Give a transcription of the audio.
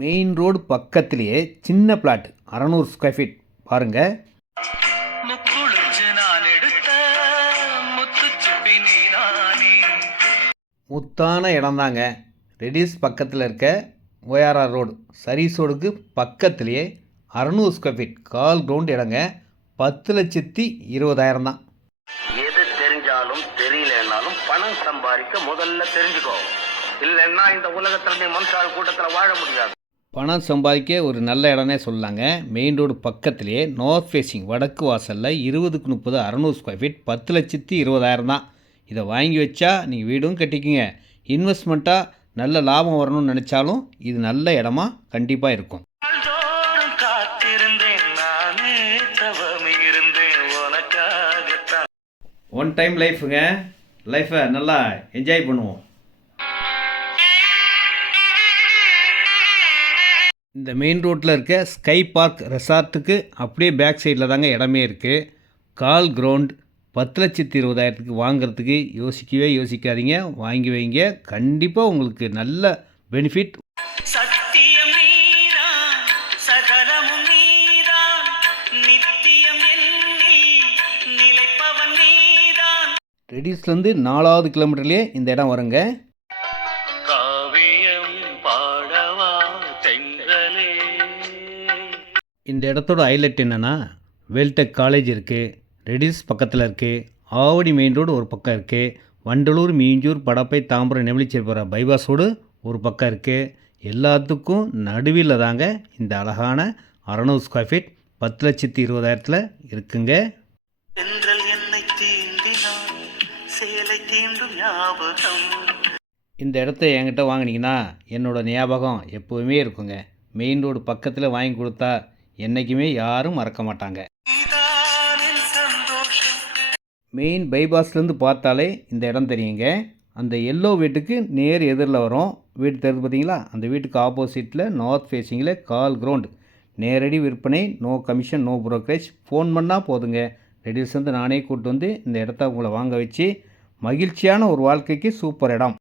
Main road பக்கத்திலேயே சின்ன plot 600 square feet பாருங்கள். முத்தான இடம்தாங்க. ரெடிஸ் பக்கத்தில் இருக்க ஓஆர்ஆர் ரோடு சர்வீஸ் ரோடுக்கு பக்கத்திலேயே 600 ஸ்கொயர் ஃபீட் கால் கிரவுண்ட் இடங்க. 10,20,000 தான். எது தெரிஞ்சாலும் தெரியலனாலும் பணம் சம்பாதிக்க முதல்ல தெரிஞ்சுக்கோ. இல்லைன்னா இந்த உலகத்தில் நீ மனுஷால் கூட்டத்தில் வாழ முடியாது. பணம் சம்பாதிக்க ஒரு நல்ல இடம்னே சொல்லலாங்க. மெயின் ரோடு பக்கத்திலேயே நார்த் ஃபேஸிங் வடக்கு வாசலில் 20க்கு 30 600 ஸ்கொயர் ஃபீட் 10,20,000 தான். இதை வாங்கி வச்சா நீங்கள் வீடும் கட்டிக்குங்க. இன்வெஸ்ட்மெண்ட்டாக நல்ல லாபம் வரணும்னு நினச்சாலும் இது நல்ல இடமா கண்டிப்பாக இருக்கும். ஒன் டைம் லைஃபுங்க. லைஃப்பை நல்லா என்ஜாய் பண்ணுவோம். இந்த மெயின் ரோட்டில் இருக்க ஸ்கை பார்க் ரெசார்ட்டுக்கு அப்படியே பேக் சைடில் தாங்க இடமே இருக்குது. கால் கிரவுண்ட் 10,20,000 வாங்கிறதுக்கு யோசிக்கவே யோசிக்காதீங்க. வாங்கி வைங்க. கண்டிப்பாக உங்களுக்கு நல்ல பெனிஃபிட். ரெடிஸ்லேருந்து 4வது கிலோமீட்டர்லேயே இந்த இடம் வருங்க. இந்த இடத்தோட ஹைலைட் என்னென்னா வேல்டெக் காலேஜ் இருக்குது. ரெடிஸ் பக்கத்தில் இருக்குது. ஆவடி மெயின் ரோடு ஒரு பக்கம் இருக்குது. வண்டலூர், மீஞ்சூர், படப்பை, தாம்பரம், நெமிலிச்சேரி போகிற பைபாஸ் ரோடு ஒரு பக்கம் இருக்குது. எல்லாத்துக்கும் நடுவில் தாங்க இந்த அழகான 600 ஸ்கொயர் ஃபீட் 10,20,000 இருக்குங்க. இந்த இடத்த என்கிட்ட வாங்கினீங்கன்னா என்னோடய ஞாபகம் எப்போவுமே இருக்குங்க. மெயின் ரோடு பக்கத்தில் வாங்கி கொடுத்தா என்றைக்குமே யாரும் மறக்க மாட்டாங்க. மெயின் பைபாஸ்லேருந்து பார்த்தாலே இந்த இடம் தெரியுங்க. அந்த எல்லோ வீட்டுக்கு நேர் எதிரில் வரும். வீட்டு தெரிஞ்சு பார்த்தீங்களா? அந்த வீட்டுக்கு ஆப்போசிட்டில் நார்த் ஃபேஸிங்கில் கால் கிரவுண்ட். நேரடி விற்பனை, no commission, no brokerage. Phone பண்ணால் போதுங்க. ரெடிஸ் வந்து நானே கூப்பிட்டு வந்து இந்த இடத்த உங்களை வாங்க வச்சு மகிழ்ச்சியான ஒரு வாழ்க்கைக்கு சூப்பர் இடம்.